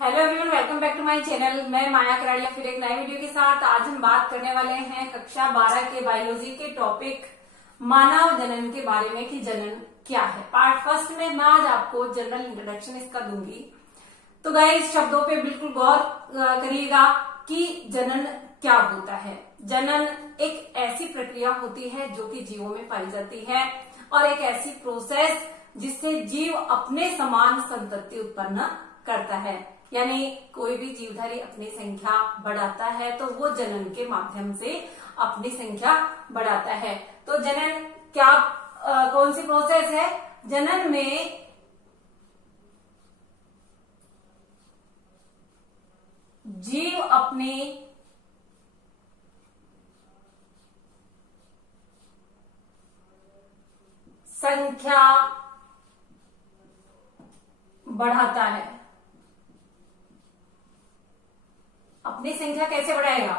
Hello everyone, welcome back to my channel. मैं माया कराड़िया फिर एक नए वीडियो के साथ। आज हम बात करने वाले हैं कक्षा 12 के बायोलॉजी के टॉपिक मानव जनन के बारे में कि जनन क्या है। पार्ट फर्स्ट में मैं आज आपको जनरल इंट्रोडक्शन इसका दूंगी। तो गाइस, शब्दों पे बिल्कुल गौर करिएगा कि जनन क्या होता है। जनन एक ऐसी प्रक्रिया होती है जो कि जीवों में पाई जाती है और एक ऐसी प्रोसेस जिससे जीव अपने समान संतति उत्पन्न करता है। यानी कोई भी जीवधारी अपनी संख्या बढ़ाता है तो वो जनन के माध्यम से अपनी संख्या बढ़ाता है। तो जनन क्या कौन सी प्रोसेस है? जनन में जीव अपनी संख्या बढ़ाता है। अपनी संख्या कैसे बढ़ाएगा?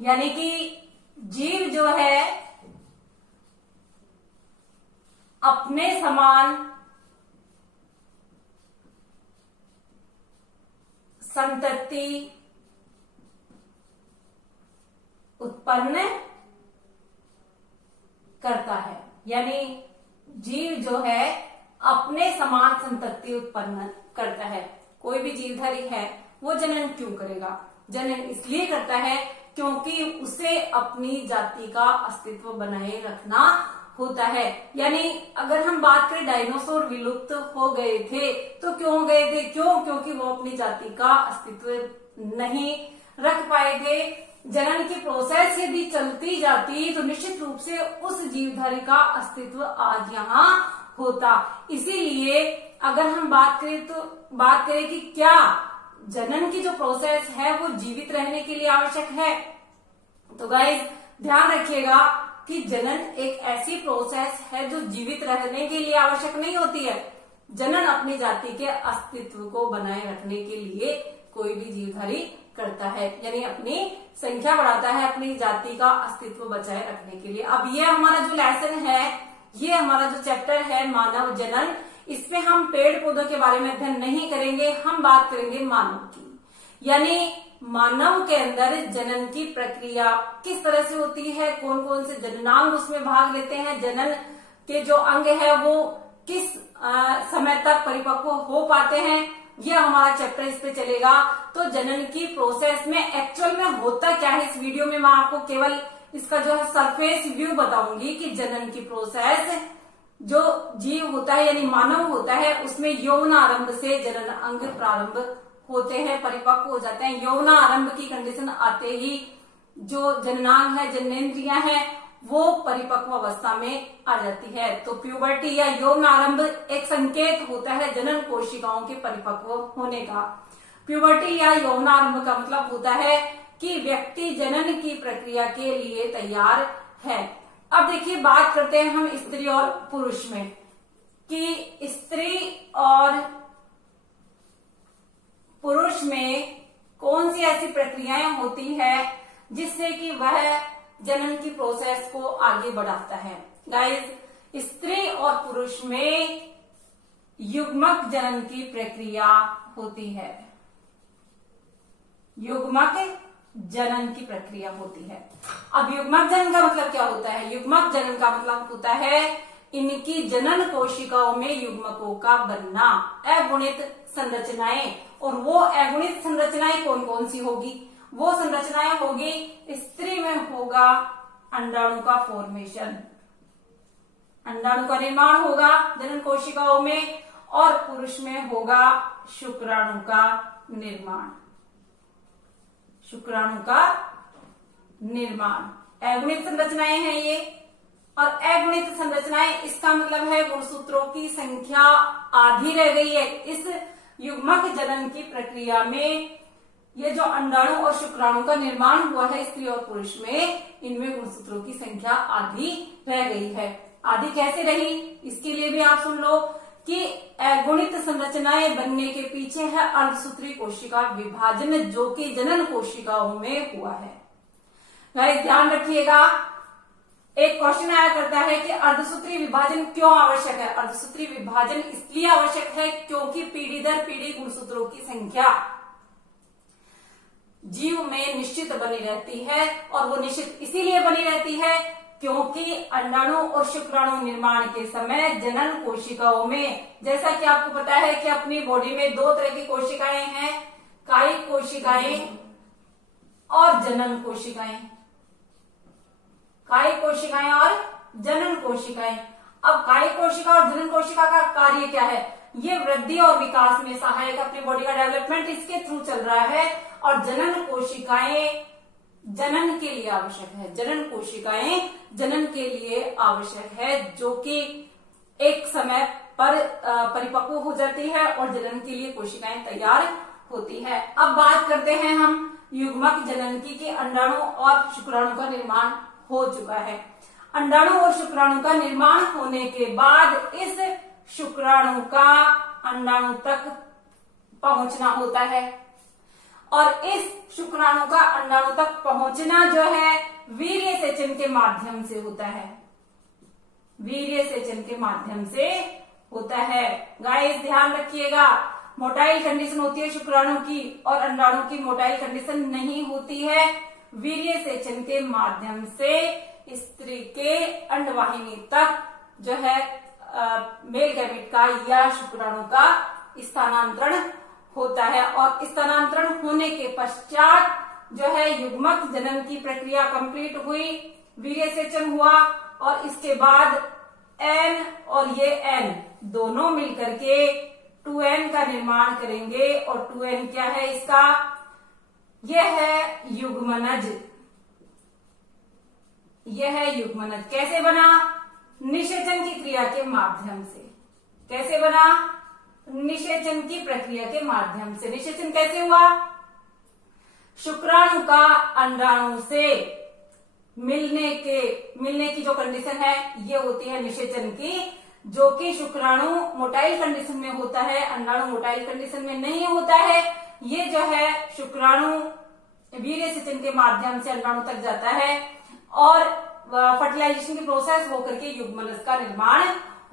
यानी कि जीव जो है अपने समान संतति उत्पन्न करता है। यानी जीव जो है अपने समान संतति उत्पन्न करता है। कोई भी जीवधारी है वो जनन क्यों करेगा? जनन इसलिए करता है क्योंकि उसे अपनी जाति का अस्तित्व बनाए रखना होता है। यानी अगर हम बात करें डायनासोर विलुप्त हो गए थे तो क्यों हो गए थे? क्योंकि वो अपनी जाति का अस्तित्व नहीं रख पाए थे। जनन की प्रोसेस यदि चलती जाती तो निश्चित रूप से उस जीवधारी का अस्तित्व आज यहाँ होता। इसीलिए अगर हम बात करें कि क्या जनन की जो प्रोसेस है वो जीवित रहने के लिए आवश्यक है, तो गाइस ध्यान रखिएगा कि जनन एक ऐसी प्रोसेस है जो जीवित रहने के लिए आवश्यक नहीं होती है। जनन अपनी जाति के अस्तित्व को बनाए रखने के लिए कोई भी जीवधारी करता है, यानी अपनी संख्या बढ़ाता है अपनी जाति का अस्तित्व बचाए रखने के लिए। अब ये हमारा जो लेसन है, ये हमारा जो चैप्टर है मानव जनन, इसमें हम पेड़ पौधों के बारे में अध्ययन नहीं करेंगे। हम बात करेंगे मानव की। यानी मानव के अंदर जनन की प्रक्रिया किस तरह से होती है, कौन कौन से जननांग उसमें भाग लेते हैं, जनन के जो अंग है वो किस समय तक परिपक्व हो पाते हैं, यह हमारा चैप्टर इस पे चलेगा। तो जनन की प्रोसेस में एक्चुअल में होता क्या है, इस वीडियो में मैं आपको केवल इसका जो है सरफेस व्यू बताऊंगी कि जनन की प्रोसेस जो जीव होता है यानी मानव होता है उसमें यौनारंभ से जनन अंग प्रारंभ होते हैं, परिपक्व हो जाते हैं। यौनारंभ की कंडीशन आते ही जो जननांग है, जनेंद्रियां हैं, वो परिपक्व अवस्था में आ जाती है। तो प्यूबर्टी या यौनारंभ एक संकेत होता है जनन कोशिकाओं के परिपक्व होने का। प्यूबर्टी या यौनारंभ का मतलब होता है कि व्यक्ति जनन की प्रक्रिया के लिए तैयार है। अब देखिए, बात करते हैं हम स्त्री और पुरुष में कि स्त्री और पुरुष में कौन सी ऐसी प्रक्रियाएं होती है जिससे कि वह जनन की प्रोसेस को आगे बढ़ाता है। गाइस, स्त्री और पुरुष में युग्मक जनन की प्रक्रिया होती है। युग्मक जनन की प्रक्रिया होती है। अब युग्मक जनन का मतलब क्या होता है? युग्मक जनन का मतलब होता है इनकी जनन कोशिकाओं में युग्मकों का बनना, अगुणित संरचनाएं। और वो अगुणित संरचनाएं कौन कौन सी होगी? वो संरचनाएं होगी, स्त्री में होगा अंडाणु का फॉर्मेशन, अंडाणु का निर्माण होगा जनन कोशिकाओं में, और पुरुष में होगा शुक्राणु का निर्माण। शुक्राणु का निर्माण अगुणित संरचनाएं हैं ये। और अगुणित संरचनाएं, इसका मतलब है गुणसूत्रों की संख्या आधी रह गई है। इस युग्मक जनन की प्रक्रिया में ये जो अंडाणु और शुक्राणु का निर्माण हुआ है स्त्री और पुरुष में, इनमें गुणसूत्रों की संख्या आधी रह गई है। आधी कैसे रही, इसके लिए भी आप सुन लो कि अगुणित संरचनाएं बनने के पीछे है अर्धसूत्री कोशिका विभाजन, जो कि जनन कोशिकाओं में हुआ है। गाइस ध्यान रखिएगा, एक क्वेश्चन आया करता है कि अर्धसूत्री विभाजन क्यों आवश्यक है। अर्धसूत्री विभाजन इसलिए आवश्यक है क्योंकि पीढ़ी दर पीढ़ी गुणसूत्रों की संख्या जीव में निश्चित बनी रहती है, और वो निश्चित इसीलिए बनी रहती है क्योंकि अंडाणु और शुक्राणु निर्माण के समय जनन कोशिकाओं में, जैसा कि आपको पता है कि अपनी बॉडी में दो तरह की कोशिकाएं हैं, कायिक कोशिकाएं और जनन कोशिकाएं, कायिक कोशिकाएं और जनन कोशिकाएं। अब कायिक कोशिका और जनन कोशिका का कार्य क्या है? ये वृद्धि और विकास में सहायक, अपनी बॉडी का डेवलपमेंट इसके थ्रू चल रहा है, और जनन कोशिकाएं जनन के लिए आवश्यक है, जनन कोशिकाएं जनन के लिए आवश्यक है, जो कि एक समय पर परिपक्व हो जाती है और जनन के लिए कोशिकाएं तैयार होती है। अब बात करते हैं हम युग्मक जनन की, अंडाणु और शुक्राणु का निर्माण हो चुका है। अंडाणु और शुक्राणु का निर्माण होने के बाद इस शुक्राणु का अंडाणु तक पहुंचना होता है, और इस शुक्राणु का अंडाणु तक पहुंचना जो है वीर्य सेचन के माध्यम से होता है, वीर्य सेचन के माध्यम से होता है। गाइस ध्यान रखिएगा, मोटाइल कंडीशन होती है शुक्राणु की और अंडाणु की मोटाइल कंडीशन नहीं होती है। वीर्य सेचन के माध्यम से स्त्री के अंडवाहिनी तक जो है मेल गैमेट का या शुक्राणु का स्थानांतरण होता है, और स्थानांतरण होने के पश्चात जो है युग्मक जनन की प्रक्रिया कंप्लीट हुई, वीर्य सेचन हुआ, और इसके बाद एन और ये एन दोनों मिलकर के 2n का निर्माण करेंगे। और 2n क्या है इसका? यह है युग्मनज, यह है युग्मनज। कैसे बना? निषेचन की क्रिया के माध्यम से। कैसे बना? निषेचन की प्रक्रिया के माध्यम से। निषेचन कैसे हुआ? शुक्राणु का अंडाणु से मिलने की जो कंडीशन है ये होती है निषेचन की, जो कि शुक्राणु मोटाइल कंडीशन में होता है, अंडाणु मोटाइल कंडीशन में नहीं होता है। ये जो है शुक्राणु वीर्य सेचन के माध्यम से अंडाणु तक जाता है, और फर्टिलाइजेशन की प्रोसेस होकर के युग्मनज का निर्माण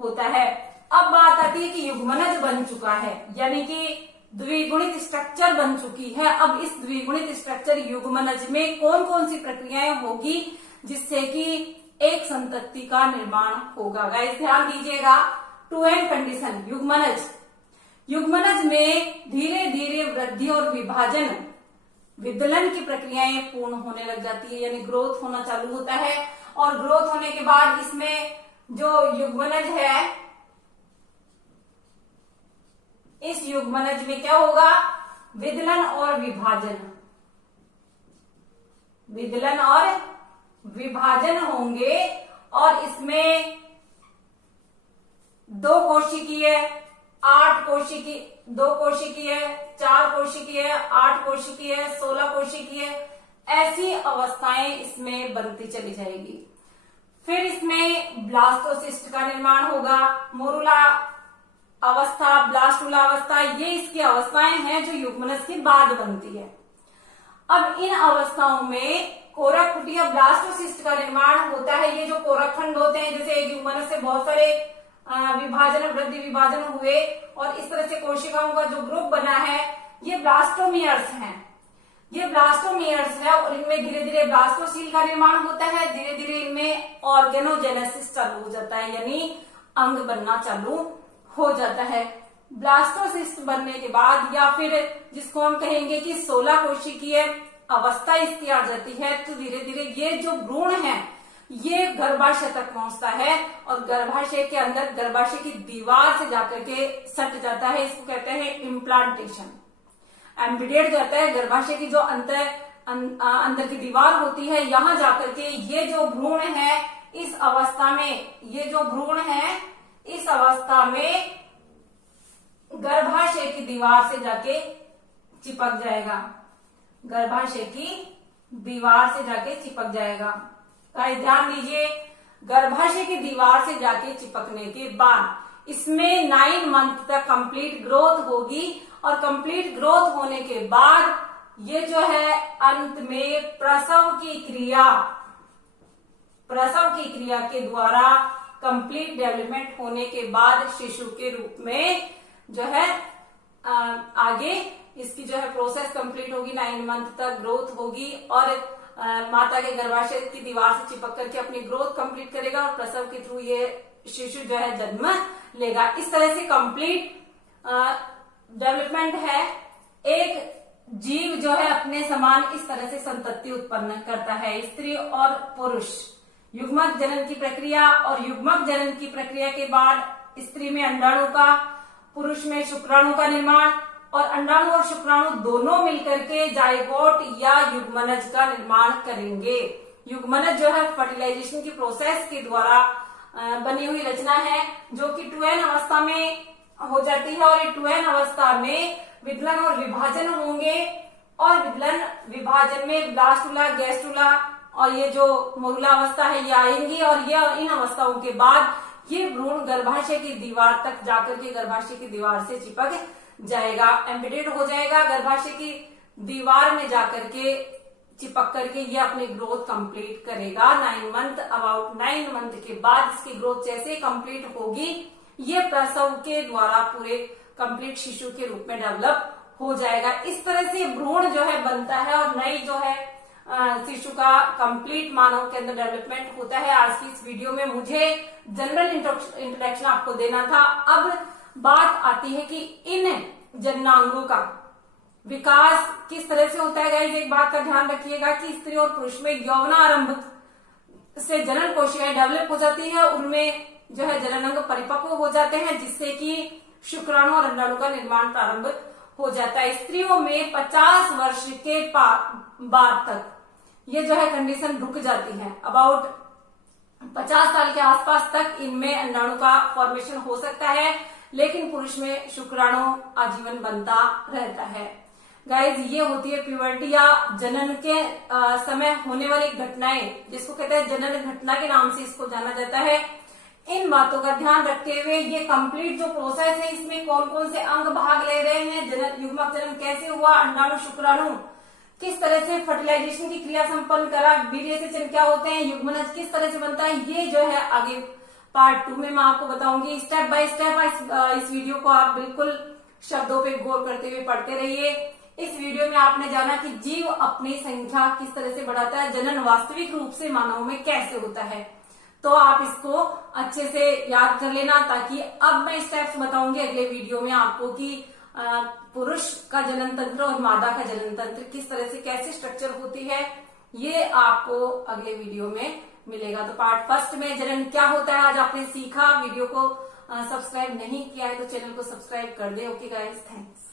होता है। अब बात आती है कि युग्मनज बन चुका है, यानी कि द्विगुणित स्ट्रक्चर बन चुकी है। अब इस द्विगुणित स्ट्रक्चर युग्मनज में कौन कौन सी प्रक्रियाएं होगी जिससे कि एक संतति का निर्माण होगा? गाइस ध्यान दीजिएगा, 2n कंडीशन युग्मनज, युग्मनज में धीरे धीरे वृद्धि और विभाजन, विदलन की प्रक्रियाएं पूर्ण होने लग जाती है, यानी ग्रोथ होना चालू होता है। और ग्रोथ होने के बाद इसमें जो युग्मनज है, इस युग्मनज में क्या होगा? विदलन और विभाजन, विदलन और विभाजन होंगे, और इसमें 2 कोशिकीय, 8 कोशिकीय, 2 कोशिकीय, 4 कोशिकीय, 8 कोशिकीय, 16 कोशिकीय, ऐसी अवस्थाएं इसमें बनती चली जाएगी। फिर इसमें ब्लास्टोसिस्ट का निर्माण होगा, मोरुला अवस्था, ब्लास्टुला अवस्था, ये इसकी अवस्थाएं हैं जो युग्मनज के बाद बनती है। अब इन अवस्थाओं में कोरक कुटिया ब्लास्टोसिस्ट का निर्माण होता है। ये जो कोरक खंड होते हैं, जैसे एक युग्मनज से बहुत सारे विभाजन, वृद्धि विभाजन हुए और इस तरह से कोशिकाओं का जो ग्रुप बना है, ये ब्लास्टोमियर्स हैं। ये ब्लास्टोमियर्स है, और इनमें धीरे धीरे ब्लास्टोसील का निर्माण होता है, धीरे धीरे इनमें ऑर्गेनोजेनेसिस चालू हो जाता है, यानी अंग बनना चालू हो जाता है। ब्लास्टोसिस्ट बनने के बाद, या फिर जिसको हम कहेंगे कि 16 कोशिकीय अवस्था इसकी आ जाती है, तो धीरे धीरे ये जो भ्रूण है ये गर्भाशय तक पहुंचता है, और गर्भाशय के अंदर गर्भाशय की दीवार से जाकर के सट जाता है। इसको कहते हैं इम्प्लांटेशन। एम्बिडेट जो होता है, गर्भाशय की जो अंदर की दीवार होती है, यहां जाकर के ये जो भ्रूण है, इस अवस्था में, ये जो भ्रूण है इस अवस्था में गर्भाशय की दीवार से जाके चिपक जाएगा, गर्भाशय की दीवार से जाके चिपक जाएगा। गाइस ध्यान दीजिए, गर्भाशय की दीवार से जाके चिपकने के बाद इसमें 9 मंथ तक कंप्लीट ग्रोथ होगी, और कंप्लीट ग्रोथ होने के बाद ये जो है अंत में प्रसव की क्रिया के द्वारा कंप्लीट डेवलपमेंट होने के बाद शिशु के रूप में जो है आगे इसकी जो है प्रोसेस कंप्लीट होगी, 9 मंथ तक ग्रोथ होगी और माता के गर्भाशय की दीवार से चिपक करके अपनी ग्रोथ कंप्लीट करेगा और प्रसव के थ्रू ये शिशु जो है जन्म लेगा। इस तरह से कंप्लीट डेवलपमेंट है। एक जीव जो है अपने समान इस तरह से संतति उत्पन्न करता है। स्त्री और पुरुष, युग्मक जनन की प्रक्रिया और युग्मक जनन की प्रक्रिया के बाद स्त्री में अंडाणु का, पुरुष में शुक्राणु का निर्माण और अंडाणु और शुक्राणु दोनों मिलकर के जाइगोट या युग्मनज का निर्माण करेंगे। युग्मनज जो है फर्टिलाइजेशन की प्रोसेस के द्वारा बनी हुई रचना है जो कि 2n अवस्था में हो जाती है और ये 2n अवस्था में विदलन और विभाजन होंगे और विदलन विभाजन में ब्लास्टुला, गैस्ट्रुला और ये जो मोरुला अवस्था है ये आएंगी और ये इन अवस्थाओं के बाद ये भ्रूण गर्भाशय की दीवार तक जाकर के गर्भाशय की दीवार से चिपक जाएगा, एम्बेडेड हो जाएगा गर्भाशय की दीवार में जाकर के चिपक करके ये अपनी ग्रोथ कंप्लीट करेगा। 9 मंथ, अबाउट 9 मंथ के बाद इसकी ग्रोथ जैसे कंप्लीट होगी ये प्रसव के द्वारा पूरे कंप्लीट शिशु के रूप में डेवलप हो जाएगा। इस तरह से भ्रूण जो है बनता है और नई जो है शिशु का कंप्लीट मानव के अंदर डेवलपमेंट होता है। आज की इस वीडियो में मुझे जनरल इंट्रोडक्शन आपको देना था। अब बात आती है कि इन जननांगों का विकास किस तरह से होता है। गाइस एक बात का ध्यान रखिएगा कि स्त्री और पुरुष में यौवनारंभ से जनन कोशिकाएं डेवलप हो जाती है, उनमें जो है जननांग परिपक्व हो जाते हैं जिससे कि शुक्राणु और अंडाणु का निर्माण प्रारंभ हो जाता है। स्त्रियों में 50 वर्ष के बाद तक ये जो है कंडीशन रुक जाती है। अबाउट 50 साल के आसपास तक इनमें अंडाणु का फॉर्मेशन हो सकता है, लेकिन पुरुष में शुक्राणु आजीवन बनता रहता है। गाइज ये होती है प्यूबर्टी या जनन के समय होने वाली घटनाएं, जिसको कहते हैं जनन घटना के नाम से इसको जाना जाता है। इन बातों का ध्यान रखते हुए ये कंप्लीट जो प्रोसेस है इसमें कौन कौन से अंग भाग ले रहे हैं, जनन युग्मक जनन कैसे हुआ, अंडाणु शुक्राणु किस तरह से फर्टिलाइजेशन की क्रिया संपन्न करा, वीर्यसेचन क्या होते हैं, युग्मनज किस तरह से बनता है, ये जो है आगे पार्ट 2 में मैं आपको बताऊंगी स्टेप बाय स्टेप। इस वीडियो को आप बिल्कुल शब्दों पे गौर करते हुए पढ़ते रहिए। इस वीडियो में आपने जाना कि जीव अपनी संख्या किस तरह से बढ़ाता है, जनन वास्तविक रूप से मानव में कैसे होता है, तो आप इसको अच्छे से याद कर लेना ताकि अब मैं स्टेप्स बताऊंगी अगले वीडियो में आपको कि पुरुष का जनन तंत्र और मादा का जनन तंत्र किस तरह से कैसे स्ट्रक्चर होती है, ये आपको अगले वीडियो में मिलेगा। तो पार्ट 1 में जनन क्या होता है आज आपने सीखा। वीडियो को सब्सक्राइब नहीं किया है तो चैनल को सब्सक्राइब कर दे। Okay guys, thanks.